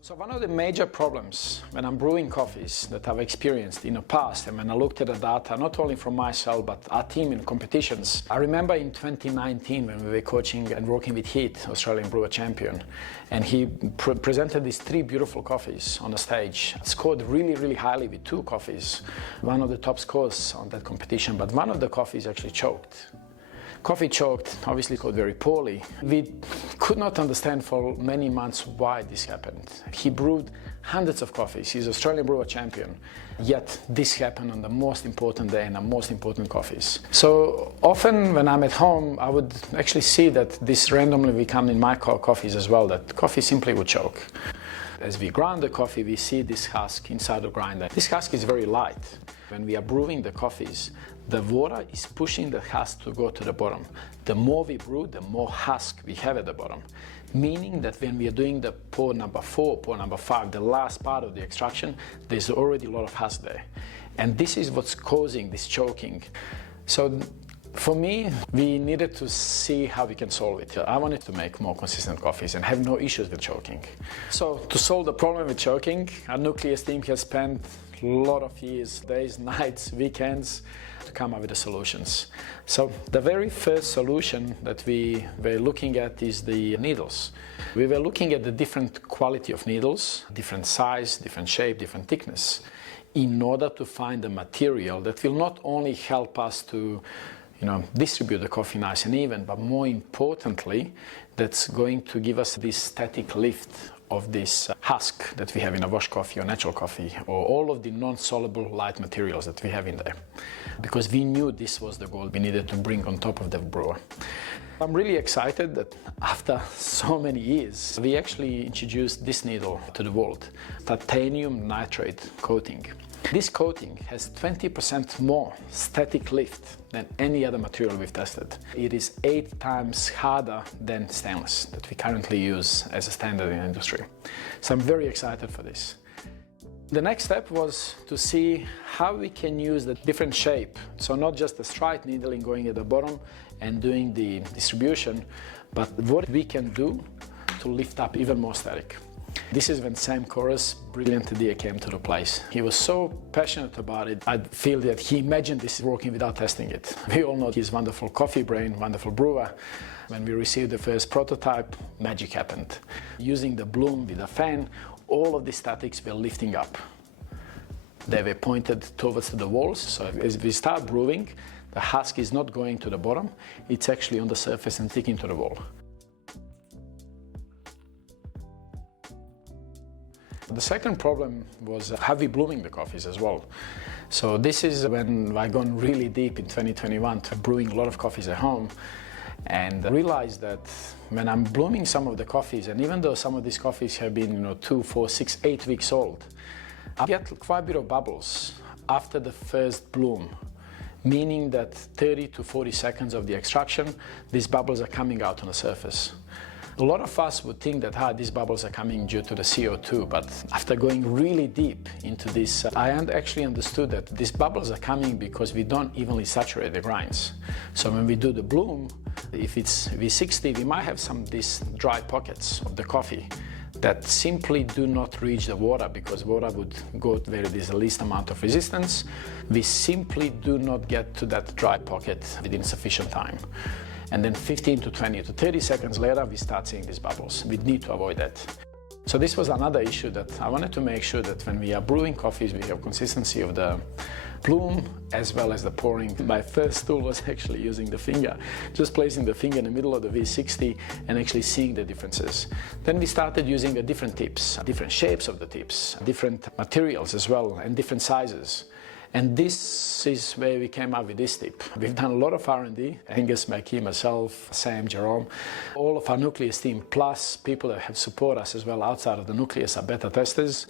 So one of the major problems when I'm brewing coffees that I've experienced in the past, and when I looked at the data, not only from myself, but our team in competitions, I remember in 2019 when we were coaching and working with Heath, Australian brewer champion, and he presented these 3 beautiful coffees on the stage, scored really, really highly with 2 coffees, one of the top scores on that competition, but one of the coffees actually choked. Coffee choked, obviously scored very poorly. We could not understand for many months why this happened. He brewed hundreds of coffees. He's Australian brewer champion. Yet this happened on the most important day and the most important coffees. So often when I'm at home, I would actually see that this randomly will come in my coffees as well, that coffee simply would choke. As we grind the coffee, we see this husk inside the grinder. This husk is very light. When we are brewing the coffees, the water is pushing the husk to go to the bottom. The more we brew, the more husk we have at the bottom. Meaning that when we are doing the pour number 4, pour number 5, the last part of the extraction, there's already a lot of husk there. And this is what's causing this choking. So for me, we needed to see how we can solve it. I wanted to make more consistent coffees and have no issues with choking. So to solve the problem with choking, our Nucleus team has spent a lot of years, days, nights, weekends, to come up with the solutions. So the very first solution that we were looking at is the needles. We were looking at the different quality of needles, different size, different shape, different thickness, in order to find a material that will not only help us to distribute the coffee nice and even, but more importantly, that's going to give us this static lift of this husk that we have in a wash coffee or natural coffee, or all of the non-soluble light materials that we have in there. Because we knew this was the goal we needed to bring on top of the brewer. I'm really excited that after so many years, we actually introduced this needle to the world, titanium nitrate coating. This coating has 20% more static lift than any other material we've tested. It is 8 times harder than stainless that we currently use as a standard in the industry. So I'm very excited for this. The next step was to see how we can use the different shape. So not just the straight needling going at the bottom and doing the distribution, but what we can do to lift up even more static. This is when Sam Corr's brilliant idea came to the place. He was so passionate about it, I feel that he imagined this working without testing it. We all know his wonderful coffee brain, wonderful brewer. When we received the first prototype, magic happened. Using the bloom with a fan, all of the statics were lifting up. They were pointed towards the walls, so as we start brewing, the husk is not going to the bottom, it's actually on the surface and sticking to the wall. The second problem was heavy blooming the coffees as well. So this is when I gone really deep in 2021 to brewing a lot of coffees at home, and realized that when I'm blooming some of the coffees, and even though some of these coffees have been 2, 4, 6, 8 weeks old, I get quite a bit of bubbles after the first bloom, meaning that 30 to 40 seconds of the extraction, these bubbles are coming out on the surface. A lot of us would think that these bubbles are coming due to the CO2, but after going really deep into this, I actually understood that these bubbles are coming because we don't evenly saturate the grinds. So when we do the bloom, if it's V60, we might have some of these dry pockets of the coffee that simply do not reach the water because water would go where there's the least amount of resistance. We simply do not get to that dry pocket within sufficient time. And then 15 to 20 to 30 seconds later, we start seeing these bubbles. We need to avoid that. So this was another issue that I wanted to make sure that when we are brewing coffees, we have consistency of the bloom as well as the pouring. My first tool was actually using the finger, just placing the finger in the middle of the V60 and actually seeing the differences. Then we started using the different tips, different shapes of the tips, different materials as well, and different sizes. And this is where we came up with this tip. We've done a lot of R&D, Angus, Mackie, myself, Sam, Jerome, all of our Nucleus team, plus people that have supported us as well outside of the Nucleus are beta testers.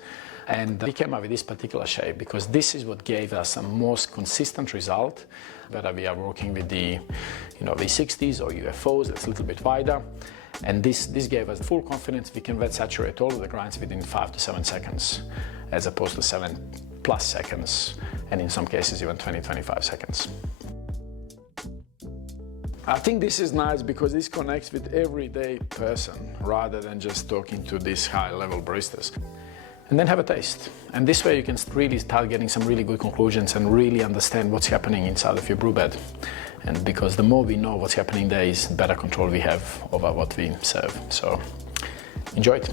And we came up with this particular shape because this is what gave us a most consistent result, whether we are working with the V60s or UFOs, that's a little bit wider. And this gave us full confidence we can wet saturate all of the grinds within 5 to 7 seconds, as opposed to 7+ seconds, and in some cases even 20-25 seconds. I think this is nice because this connects with everyday person rather than just talking to these high-level baristas. And then have a taste. And this way you can really start getting some really good conclusions and really understand what's happening inside of your brew bed. And because the more we know what's happening there is better control we have over what we serve. So enjoy it.